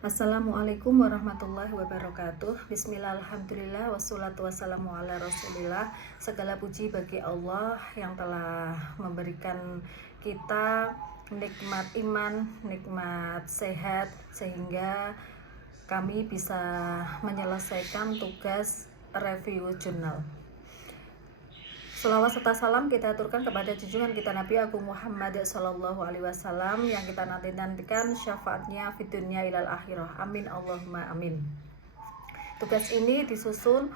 Assalamualaikum warahmatullahi wabarakatuh. Bismillah, alhamdulillah, wassalatu wassalamu ala rasulillah. Segala puji bagi Allah yang telah memberikan kita nikmat iman, nikmat sehat, sehingga kami bisa menyelesaikan tugas review jurnal. Selawat serta salam kita aturkan kepada junjungan kita Nabi Agung Muhammad Sallallahu Alaihi Wasallam yang kita nantikan syafaatnya fidunya ilal akhirah. Amin Allahumma amin. Tugas ini disusun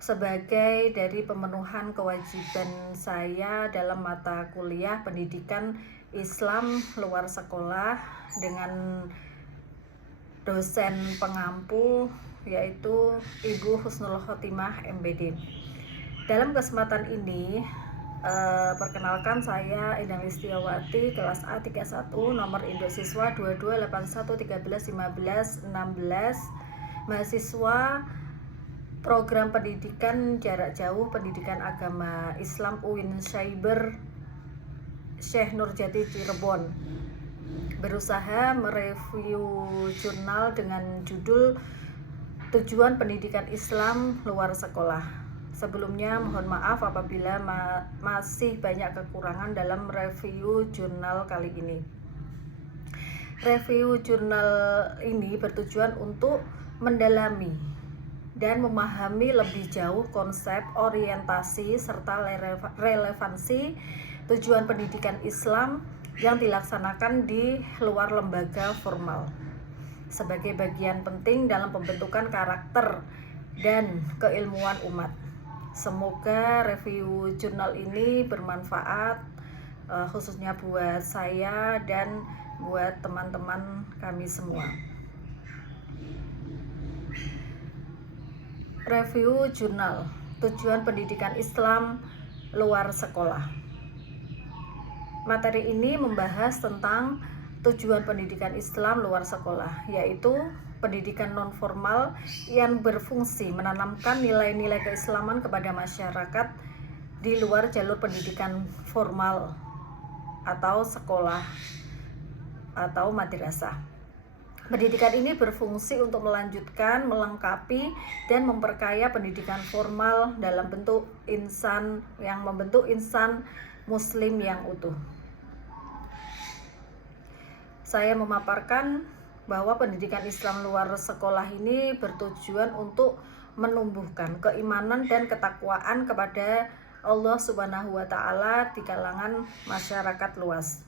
sebagai dari pemenuhan kewajiban saya dalam mata kuliah pendidikan Islam luar sekolah dengan dosen pengampu yaitu Ibu Husnul Khotimah MBD. Dalam kesempatan ini, perkenalkan saya Endang Listiawati, kelas A31, nomor induk siswa 2281131516, mahasiswa program pendidikan jarak jauh pendidikan agama Islam UIN Cyber Syekh Nurjati Cirebon. Berusaha mereview jurnal dengan judul Tujuan Pendidikan Islam Luar Sekolah. Sebelumnya mohon maaf apabila masih banyak kekurangan dalam review jurnal kali ini. Review jurnal ini bertujuan untuk mendalami dan memahami lebih jauh konsep, orientasi, serta relevansi tujuan pendidikan Islam yang dilaksanakan di luar lembaga formal sebagai bagian penting dalam pembentukan karakter dan keilmuan umat. Semoga review jurnal ini bermanfaat khususnya buat saya dan buat teman-teman kami semua. Review jurnal Tujuan Pendidikan Islam Luar Sekolah. Materi ini membahas tentang tujuan pendidikan Islam luar sekolah, yaitu pendidikan non-formal yang berfungsi menanamkan nilai-nilai keislaman kepada masyarakat di luar jalur pendidikan formal atau sekolah atau madrasah. Pendidikan ini berfungsi untuk melanjutkan, melengkapi, dan memperkaya pendidikan formal dalam bentuk insan yang membentuk insan muslim yang utuh. Saya memaparkan bahwa pendidikan Islam luar sekolah ini bertujuan untuk menumbuhkan keimanan dan ketakwaan kepada Allah Subhanahu wa Ta'ala di kalangan masyarakat luas.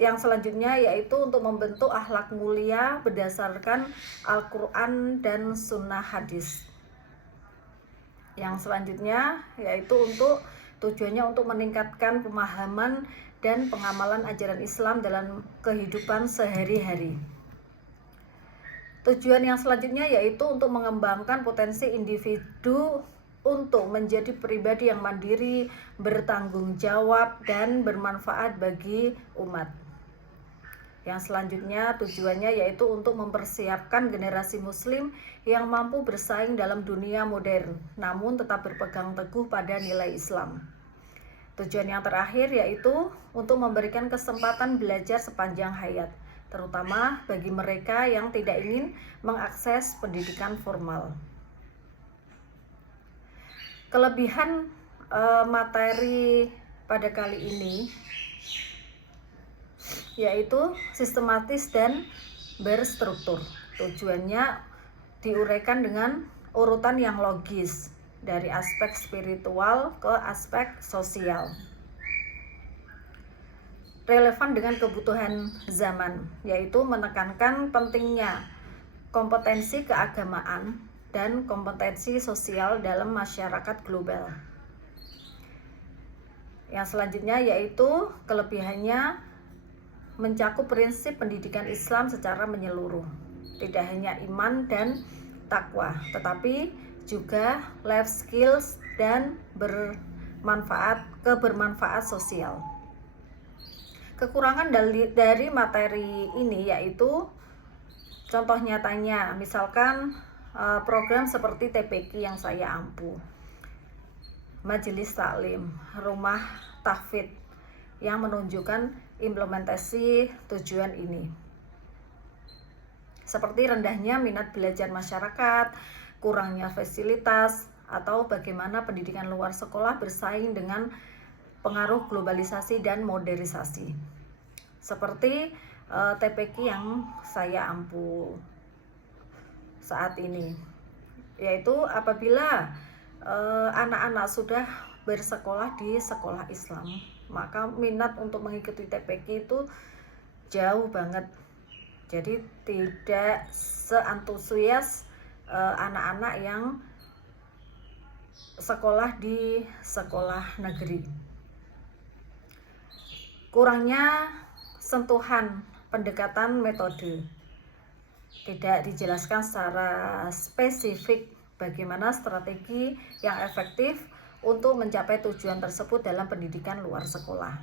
Yang selanjutnya yaitu untuk membentuk akhlak mulia berdasarkan Al-Quran dan Sunnah Hadis. Yang selanjutnya yaitu tujuannya untuk meningkatkan pemahaman dan pengamalan ajaran Islam dalam kehidupan sehari-hari. Tujuan yang selanjutnya yaitu untuk mengembangkan potensi individu untuk menjadi pribadi yang mandiri, bertanggung jawab, dan bermanfaat bagi umat. Yang selanjutnya tujuannya yaitu untuk mempersiapkan generasi muslim yang mampu bersaing dalam dunia modern, namun tetap berpegang teguh pada nilai Islam. Tujuan yang terakhir yaitu untuk memberikan kesempatan belajar sepanjang hayat, terutama bagi mereka yang tidak ingin mengakses pendidikan formal. Kelebihan materi pada kali ini yaitu sistematis dan berstruktur. Tujuannya diuraikan dengan urutan yang logis dari aspek spiritual ke aspek sosial, relevan dengan kebutuhan zaman, yaitu menekankan pentingnya kompetensi keagamaan dan kompetensi sosial dalam masyarakat global. Yang selanjutnya yaitu kelebihannya mencakup prinsip pendidikan Islam secara menyeluruh, tidak hanya iman dan takwa, tetapi juga life skills dan kebermanfaat sosial. Kekurangan dari materi ini yaitu contoh nyatanya, misalkan program seperti TPQ yang saya ampu, majelis taklim, rumah tahfidz yang menunjukkan implementasi tujuan ini. Seperti rendahnya minat belajar masyarakat, kurangnya fasilitas, atau bagaimana pendidikan luar sekolah bersaing dengan pengaruh globalisasi dan modernisasi. Seperti TPQ yang saya ampu saat ini, yaitu apabila anak-anak sudah bersekolah di sekolah Islam, maka minat untuk mengikuti TPQ itu jauh banget. Jadi tidak seantusias anak-anak yang sekolah di sekolah negeri. Kurangnya sentuhan pendekatan metode, tidak dijelaskan secara spesifik bagaimana strategi yang efektif untuk mencapai tujuan tersebut dalam pendidikan luar sekolah.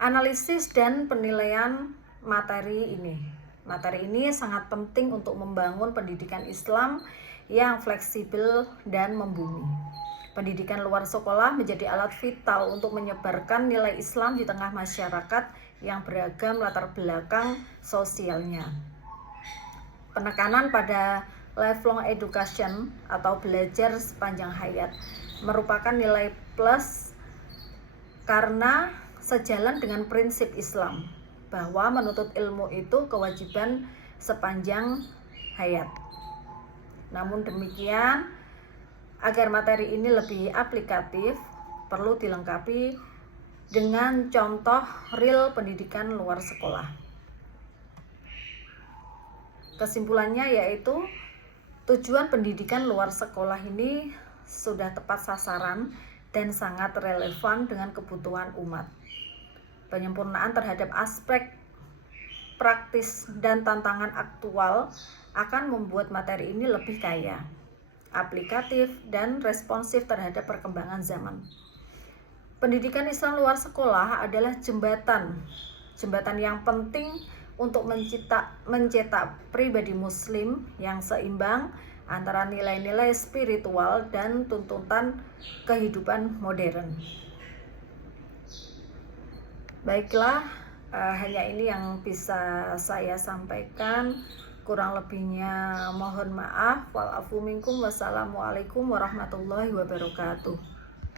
Analisis dan penilaian materi ini sangat penting untuk membangun pendidikan Islam yang fleksibel dan membumi. Pendidikan luar sekolah menjadi alat vital untuk menyebarkan nilai Islam di tengah masyarakat yang beragam latar belakang sosialnya. Penekanan pada lifelong education atau belajar sepanjang hayat merupakan nilai plus karena sejalan dengan prinsip Islam bahwa menuntut ilmu itu kewajiban sepanjang hayat. Namun demikian, agar materi ini lebih aplikatif, perlu dilengkapi dengan contoh real pendidikan luar sekolah. Kesimpulannya yaitu tujuan pendidikan luar sekolah ini sudah tepat sasaran dan sangat relevan dengan kebutuhan umat. Penyempurnaan terhadap aspek praktis dan tantangan aktual akan membuat materi ini lebih kaya, aplikatif, dan responsif terhadap perkembangan zaman. Pendidikan Islam luar sekolah adalah jembatan yang penting untuk mencetak pribadi muslim yang seimbang antara nilai-nilai spiritual dan tuntutan kehidupan modern. Baiklah, hanya ini yang bisa saya sampaikan. Kurang lebihnya mohon maaf. Walafu minkum. Wassalamualaikum warahmatullahi wabarakatuh.